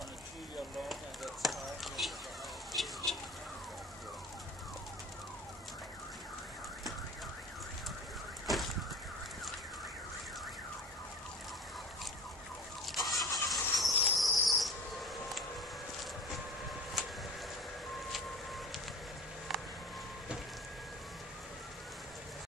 on a 2-year loan, and that's 5 years of the house.